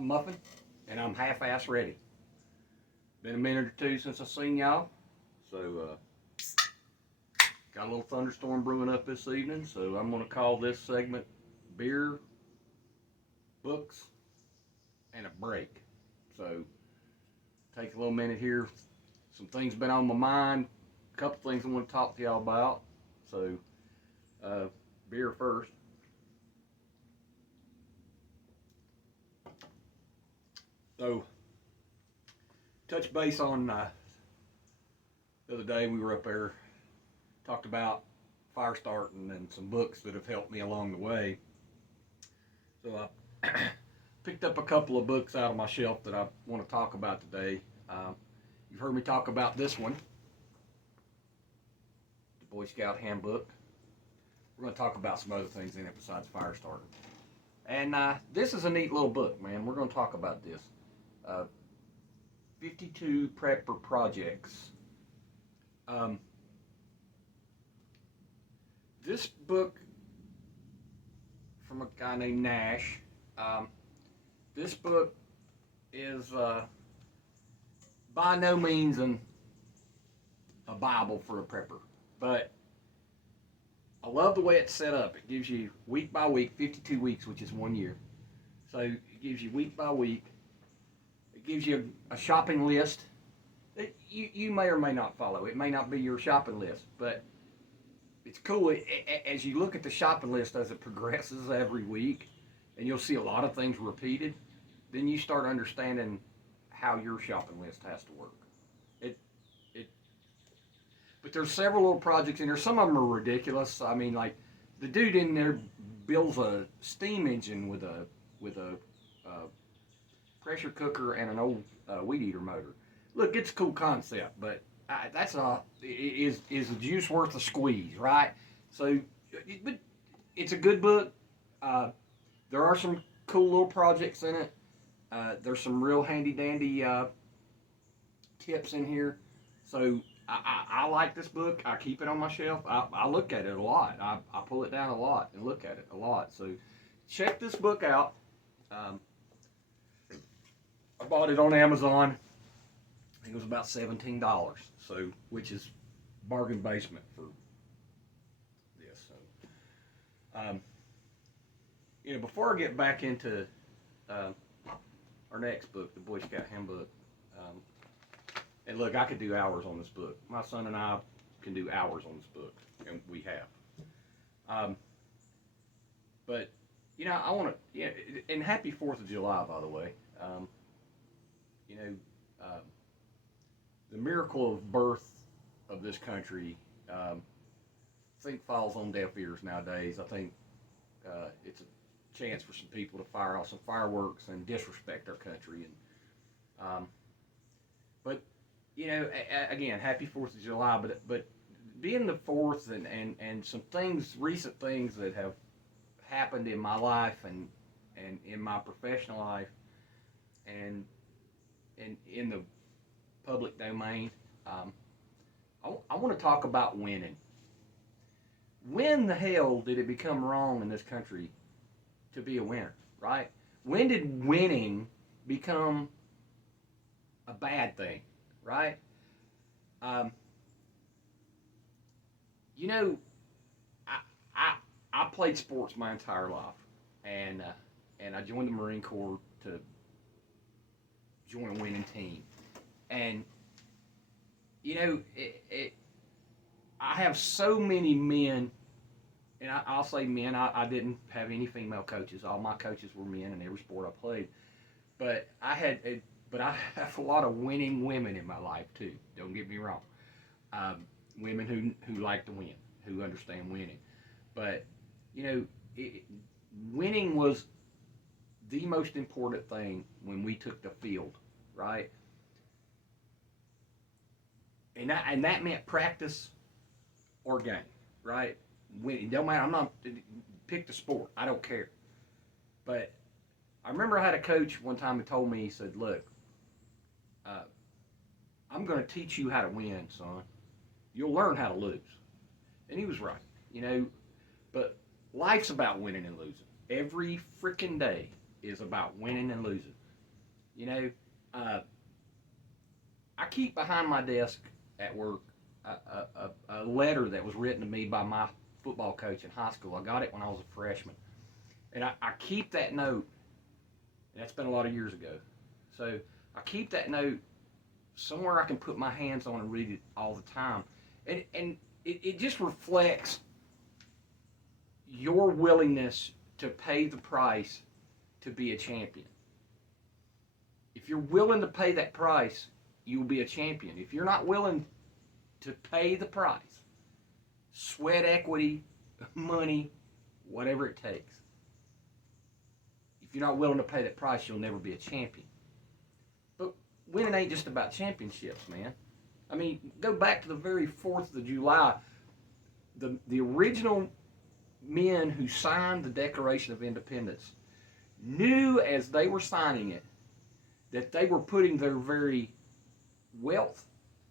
I'm Muffin, and I'm half-ass ready. Been a minute or two since I seen y'all, so got a little thunderstorm brewing up this evening. So I'm gonna call this segment "Beer, Books, and a Break." So take a little minute here. Some things been on my mind. A couple things I want to talk to y'all about. So uh, beer first. So touch base on the other day we were up there, talked about fire starting and some books that have helped me along the way. So I picked up a couple of books out of my shelf that I want to talk about today. You've heard me talk about this one, the Boy Scout Handbook. We're going to talk about some other things in it besides fire starting. And this is a neat little book, man. We're going to talk about this. 52 Prepper Projects. This book from a guy named Nash. This book is by no means a Bible for a prepper, but I love the way it's set up. It gives you week by week, 52 weeks, which is 1 year. So it gives you week by week. It gives you a shopping list that you may or may not follow. It may not be your shopping list, but it's cool. As you look at the shopping list as it progresses every week, and you'll see a lot of things repeated, then you start understanding how your shopping list has to work. But there's several little projects in there. Some of them are ridiculous. I mean, like the dude in there builds a steam engine with a pressure cooker and an old weed eater motor. Look, it's a cool concept, but is the juice worth the squeeze, right? So, but it's a good book. There are some cool little projects in it. There's some real handy dandy tips in here. So I like this book. I keep it on my shelf. I look at it a lot. I pull it down a lot and look at it a lot. So check this book out. I bought it on Amazon. I think it was about $17. So which is bargain basement for this. So before I get back into our next book, the Boy Scout Handbook. And look, I could do hours on this book. My son and I can do hours on this book, and we have. But I want to. And happy 4th of July, by the way. The miracle of birth of this country, I think falls on deaf ears nowadays. I think it's a chance for some people to fire off some fireworks and disrespect our country. And but again, happy 4th of July. But being the 4th and some things, recent things that have happened in my life and in my professional life and in the public domain, I want to talk about winning. When the hell did it become wrong in this country to be a winner, right? When did winning become a bad thing, right? I I played sports my entire life, and I joined the Marine Corps to join a winning team, and I have so many men, and I'll say men. I didn't have any female coaches. All my coaches were men in every sport I played. But I have a lot of winning women in my life too. Don't get me wrong. Women who like to win, who understand winning. But winning was the most important thing when we took the field, right? And that meant practice or game, right? Winning. Don't matter. I'm not pick the sport. I don't care. But I remember I had a coach one time who told me, he said, "Look, I'm going to teach you how to win, son. You'll learn how to lose." And he was right, But life's about winning and losing. Every freaking day is about winning and losing. You know, uh, I keep behind my desk at work a letter that was written to me by my football coach in high school. I got it when I was a freshman. And I keep that note, and that's been a lot of years ago. So I keep that note somewhere I can put my hands on and read it all the time. And it just reflects your willingness to pay the price to be a champion. If you're willing to pay that price, you'll be a champion. If you're not willing to pay the price, sweat equity, money, whatever it takes, if you're not willing to pay that price, you'll never be a champion. But winning ain't just about championships, man. I mean, go back to the very 4th of July. The original men who signed the Declaration of Independence knew as they were signing it that they were putting their very wealth,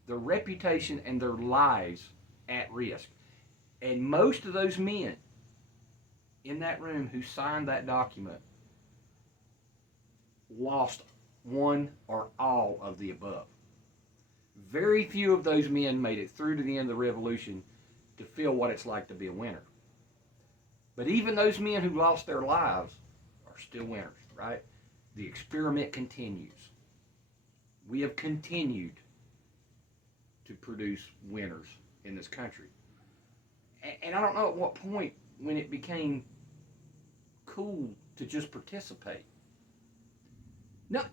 their reputation, and their lives at risk. And most of those men in that room who signed that document lost one or all of the above. Very few of those men made it through to the end of the revolution to feel what it's like to be a winner. But even those men who lost their lives are still winners, right? The experiment continues. We have continued to produce winners in this country. And I don't know at what point when it became cool to just participate. Not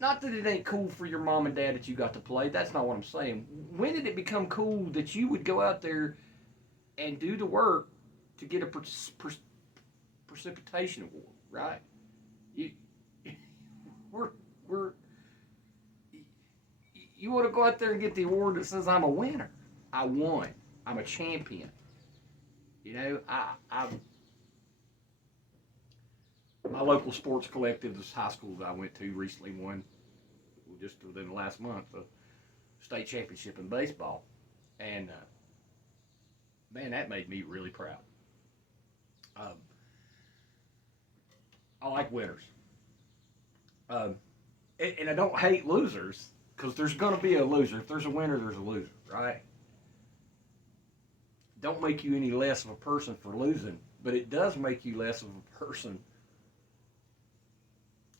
that it ain't cool for your mom and dad that you got to play. That's not what I'm saying. When did it become cool that you would go out there and do the work to get a precipitation award, right? You, we're you want to go out there and get the award that says I'm a winner. I won. I'm a champion. You know, I my local sports collective, this high school that I went to, recently won, just within the last month, a state championship in baseball. And, man, that made me really proud. I like winners. And I don't hate losers, because there's going to be a loser. If there's a winner, there's a loser, right? Don't make you any less of a person for losing, but it does make you less of a person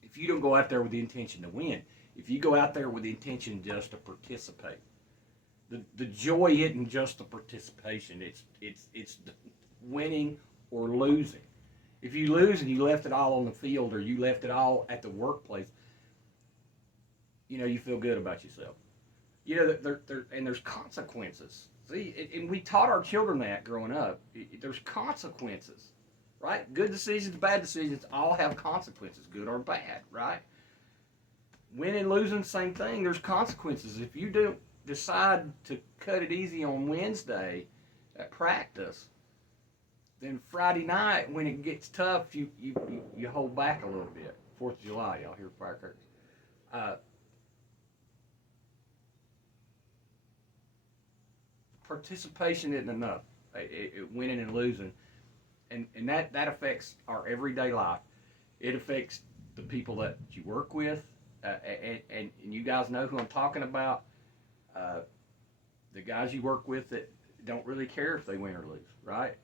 if you don't go out there with the intention to win. If you go out there with the intention just to participate. The joy isn't just the participation. It's winning or losing. If you lose and you left it all on the field or you left it all at the workplace, you know, you feel good about yourself. You know, and there's consequences. See, and we taught our children that growing up. There's consequences, right? Good decisions, bad decisions, all have consequences, good or bad, right? Winning and losing, same thing. There's consequences. If you don't decide to cut it easy on Wednesday at practice, then Friday night when it gets tough, you hold back a little bit. 4th of July, y'all hear firecrackers. Participation isn't enough. Winning and losing, and that affects our everyday life. It affects the people that you work with, and you guys know who I'm talking about. The guys you work with that don't really care if they win or lose, right?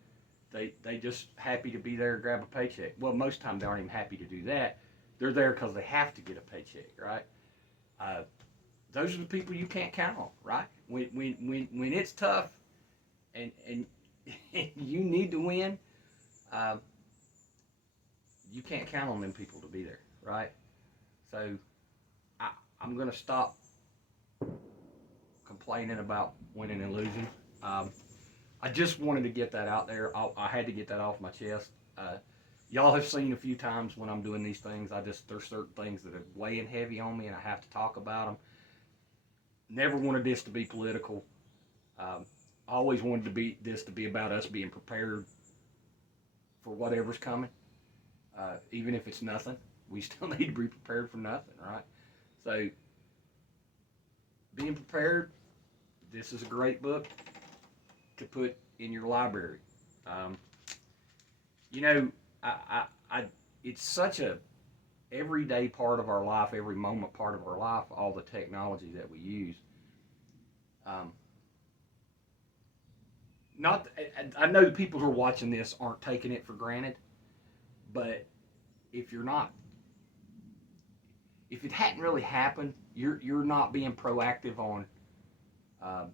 They just happy to be there and grab a paycheck. Well, most of the time they aren't even happy to do that. They're there because they have to get a paycheck, right? Those are the people you can't count on, right? When it's tough and you need to win, you can't count on them people to be there, right? So I'm going to stop complaining about winning and losing. I just wanted to get that out there. I had to get that off my chest. Y'all have seen a few times when I'm doing these things, there's certain things that are weighing heavy on me and I have to talk about them. Never wanted this to be political. Always wanted this to be about us being prepared for whatever's coming. Even if it's nothing, we still need to be prepared for nothing, right? So, being prepared, this is a great book to put in your library. You know, it's such a everyday part of our life, every moment part of our life, all the technology that we use. Um, not, I know the people who are watching this aren't taking it for granted, but if you're not, if it hadn't really happened, you're not being proactive on um,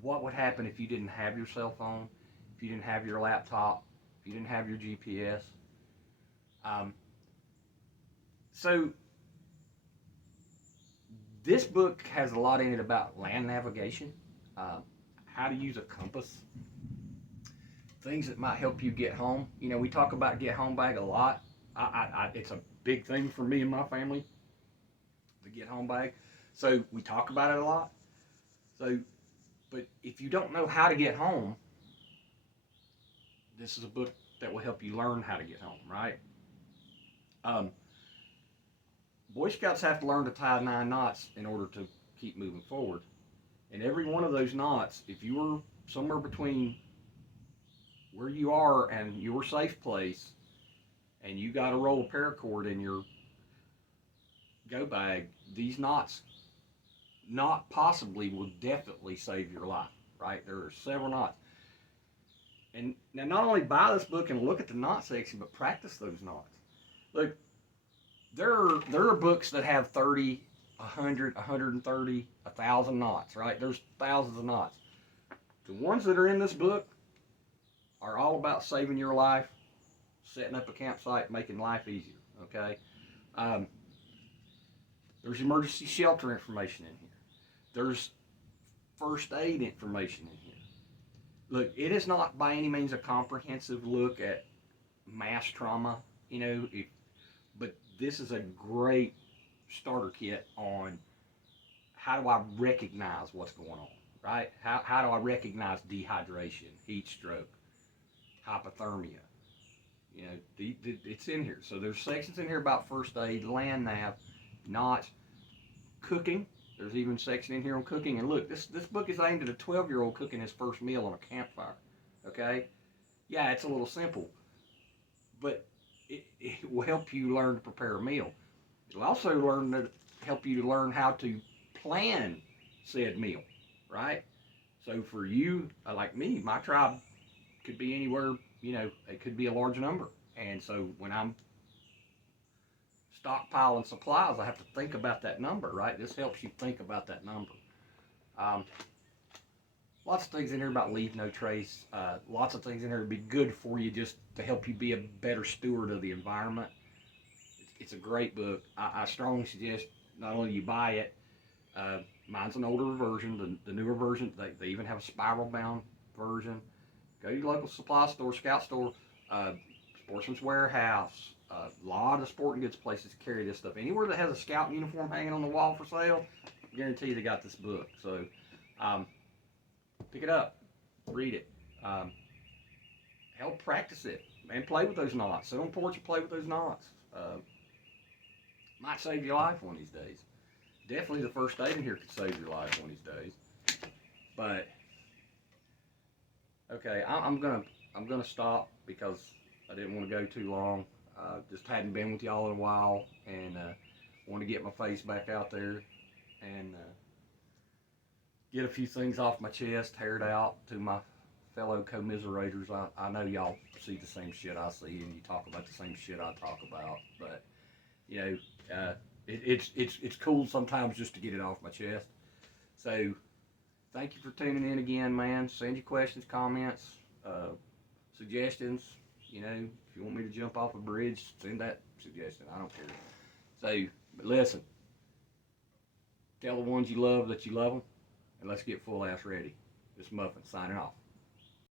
what would happen if you didn't have your cell phone, if you didn't have your laptop, if you didn't have your GPS. Um, so this book has a lot in it about land navigation, uh, how to use a compass, things that might help you get home. You know, we talk about get home bag a lot. It's a big thing for me and my family, the get home bag. So we talk about it a lot. So, but if you don't know how to get home, this is a book that will help you learn how to get home, right? Um, Boy Scouts have to learn to tie 9 knots in order to keep moving forward. And every one of those knots, if you were somewhere between where you are and your safe place, and you got a roll of paracord in your go bag, these knots not possibly will definitely save your life, right? There are several knots. And now, not only buy this book and look at the knot section, but practice those knots. Look, there are books that have 30, 100, 130, 1,000 knots, right? There's thousands of knots. The ones that are in this book are all about saving your life, setting up a campsite, making life easier, okay? Um, there's emergency shelter information in here. There's first aid information in here. Look, it is not by any means a comprehensive look at mass trauma, you know, but this is a great starter kit on how do I recognize what's going on, right? How do I recognize dehydration, heat stroke, hypothermia? You know, it's in here. So there's sections in here about first aid, land nav, knots, cooking. There's even a section in here on cooking. And look, this book is aimed at a 12-year-old cooking his first meal on a campfire. Okay? Yeah, it's a little simple, but it will help you learn to prepare a meal. It'll also help you to learn how to plan said meal, right? So for you, like me, my tribe could be anywhere, you know, it could be a large number. And so when I'm stockpiling supplies, I have to think about that number, right? This helps you think about that number. Um, Lots of things in here about leave no trace. Lots of things in here to be good for you just to help you be a better steward of the environment. It's a great book. I strongly suggest not only you buy it, mine's an older version, the newer version, they even have a spiral bound version. Go to your local supply store, scout store, Sportsman's Warehouse. A lot of sporting goods places carry this stuff. Anywhere that has a scout uniform hanging on the wall for sale, I guarantee they got this book. So pick it up, read it, help practice it, and play with those knots. Sit on the porch and play with those knots. Might save your life one of these days. Definitely the first aid in here could save your life one of these days. But okay, I'm gonna stop because I didn't want to go too long. Just hadn't been with y'all in a while, and want to get my face back out there and get a few things off my chest, tear it out to my fellow commiserators. I know y'all see the same shit I see, and you talk about the same shit I talk about. But you know, it's cool sometimes just to get it off my chest. So thank you for tuning in again, man. Send your questions, comments, suggestions. You know, if you want me to jump off a bridge, send that suggestion. I don't care. So, but listen, tell the ones you love that you love them, and let's get full ass ready. This Muffin signing off.